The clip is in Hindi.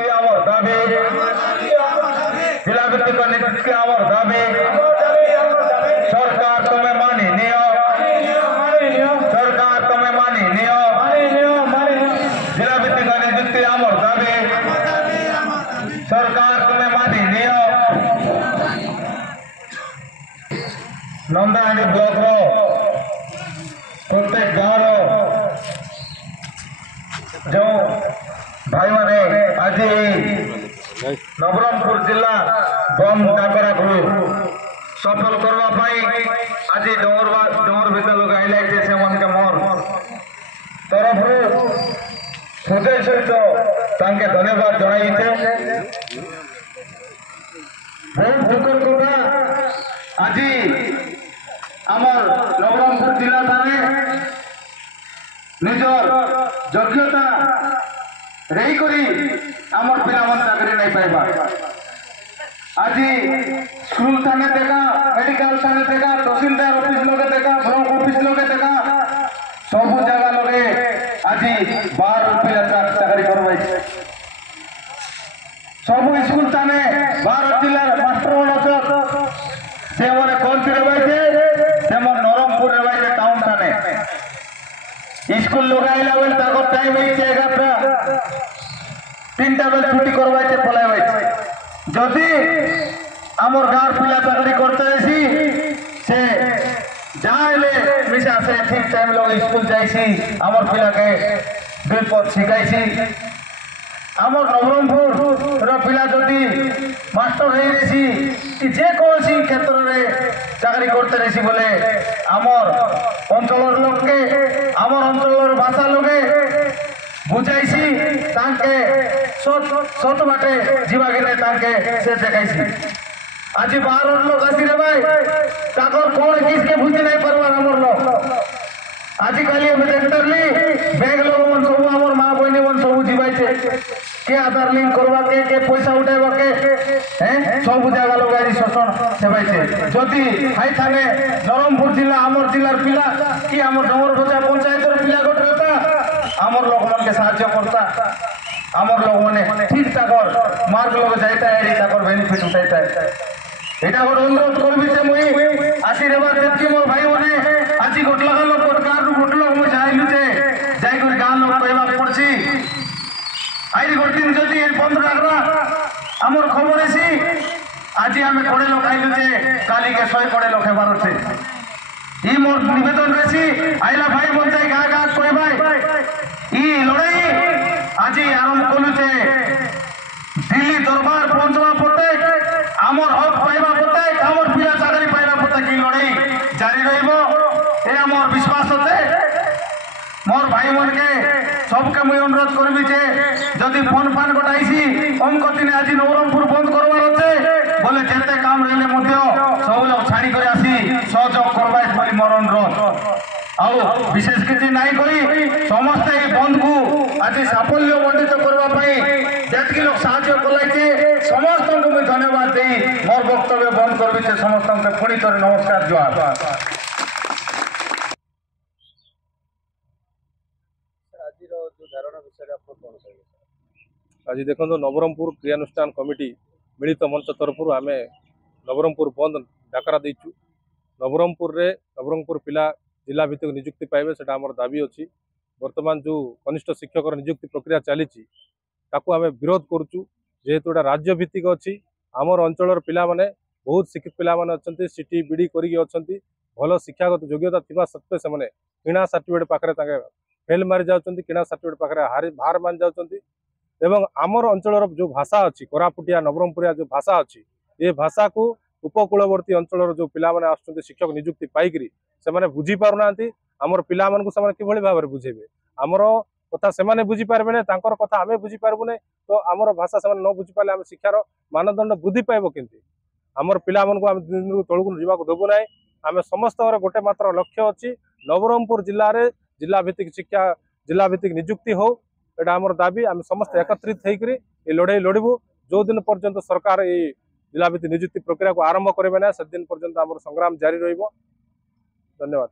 नियुक्ति आमर दाबी जिला भित्तिक नियुक्ति आमर दाबी सरकार तुम्हें मानि नियो सरकार तुम्हें मानि नियो जिला भित्तिक नियुक्ति आमर दाबी सरकार तुम्हें मानि नियो नंदाहांडी ब्लॉक रो प्रत्येक गाँव जो भाई माने आज नवरंगपुर जिला बंद डाकरा को सफल करने आज डोंगर भीतर लोग आईला से मन के मोर तरफ हृदय सहित धन्यवाद जन बहुत दुखर कथा आज आमर नवरंगपुर जिला थाने निजर योग्यता रही करी आमर पिला चाकरी नहीं पाइबा आज स्कूल थाने देखा मेडिकल थाने देखा तहसीलदार ऑफिस लगे देखा ब्लॉक ऑफिस लगे देखा सब जगह लगे आज 12 पिला चाकरी करवाई सब स्कूल थाने 12 जिला मास्टर से कौन सी रवाइছে से नवरंगपुर रवाइছে टाउन थाने स्कूल लोग आइला बेल टाइम है 11टा 3टा बेल छुट्टी करवाइছে पलाइबाइছে जदि आमर गाँव पिला चाकरी करते से जाए मिसा से ठीक टाइम लोग स्कूल जाइसी आमर पिला के दुई पद शिखाई आमर नवरंगपुर पिला जदि मास्टर हो रही कि जेकोसी क्षेत्र में चाकरी करते रही बोले आमर अंचल लोग के आमर अंचल भाषा लोगे बुझाई सत बाटे जीवागिने से देखाई आज 12 लोग आसी रे भाई ताकर कौन किसके बुझी नहीं पारबार आमर लोग आजिकल देखतरली बैग लोग मन सब आमर माँ बहनी मन सब जीवाइছে के आधार लिंक करवा के पैसा उठाइबा के सब जगह लोग आज शोषण सेवाइছে जदि हाई थाने नवरंगपुर जिला आमर जिलार पिला कि आमर डोंगर भोजा पंचायतर पिला गोटे आमर लोक मन के साहाय्य करता आमर लोग मैंने ठीक ताकर मार्ग लोग जाता है बेनिफिट उठाता है এটা বড় অনুরোধ করবি যে মুই আসি রেবার দেখি মোর ভাই মনে আজি গোটলা লোক গাঁ গোটলো মুই যাইলু যে যাই করে গাঁ লোক কইবা পড়ছি আইরি গোটিন যদি বন্ধ রাখরা আমার খবর এসি আজি আমি কোড়ে লোক আইলু যে কালিকে 100 কোড়ে লোক হেবার আছে ই মোর নিবেদন রেছি আইলা ভাই বলতে গাঁ গাঁ কইবাই ই লড়াই আজি আরম্ভ করলুছে दिल्ली दरबार पहुंचवा पड़ते आमर हक पाइबा पड़ते आमर पिला चाकरी पाइबा पड़ते कि लड़ाई जारी रहिबो ए आमर विश्वास होते मोर भाई मन के सबके मुई अनुरोध करबी जे जदि फोन फान गटाइसी अमक दिने आज नवरंगपुर बंद करवार होते बोले जेते काम रहले मध्य सब लोग छाड़ी कर आसी सहयोग करबाई बोली मोर अनुरोध आउ विशेष किसी नहीं करी समस्ते बंद को आज साफल्य मंडित करने जी लोग साहाय्य कलाइছে समस्त को मुझे धन्यवाद दी मोर वक्तव्य बंद कर समस्त पुणी थोड़े नमस्कार जुहार आज देखो नवरंगपुर क्रियानुष्ठान कमिटी मिलित मंच तरफ आम नवरंगपुर बंद डाकरा देचु नवरंगपुर पिला जिला भित्तिक नियुक्ति पाइबे सेटा हमर दाबी अछि वर्तमान जो कनिष्ठ शिक्षक नियुक्ति प्रक्रिया चली ताकू आम विरोध करुचु जेहेतु एटा राज्य भित्तिक अच्छी आमर अंचल पिला माने बहुत शिक्षित पिला माने अछंती सिटी बीडी करी अछंती भल शिक्षागत योग्यता थिबा सत्वे से माने किणा सर्टिफिकेट पाखरे ताके फेल मारी जाउछंती किणा सर्टिफिकेट पाखरे हार मान जाउछंती एवं आमर अंचल जो भाषा अच्छी कोरापुटिया नवरंगपुरिया जो भाषा अच्छी ये भाषा को उपकूलवर्ती अंचल जो पिला माने आछंती शिक्षक नियुक्ति पाइकरी से माने बुझी पारुना आमर पिला मान को से किभଳି भाव बुझेबे आमर कथा से बुझी पारबे ना तांकर कथा आमे बुझी पारबु नै तो आमर भाषा से न बुझी पाले आम शिक्षार मानदंड बुद्धि पाइब केमती आमर पिला मान को आम दिन तळकु जीवाक देबु नै आम समस्त गोटे मात्र लक्ष्य अच्छी नवरंगपुर जिल्ला रे जिला भित्तिक शिक्षा जिला भित्तिक नियुक्ति हो एटा आमर दाबी आम समस्त एकत्रित होइकरी ए लड़ाई लड़बू जो दिन पर्यंत सरकार ए जिला भित्तिक नियुक्ति प्रक्रिया को आरंभ करेबे ना से दिन पर्यंत आमर संग्राम जारी रहिबो। धन्यवाद।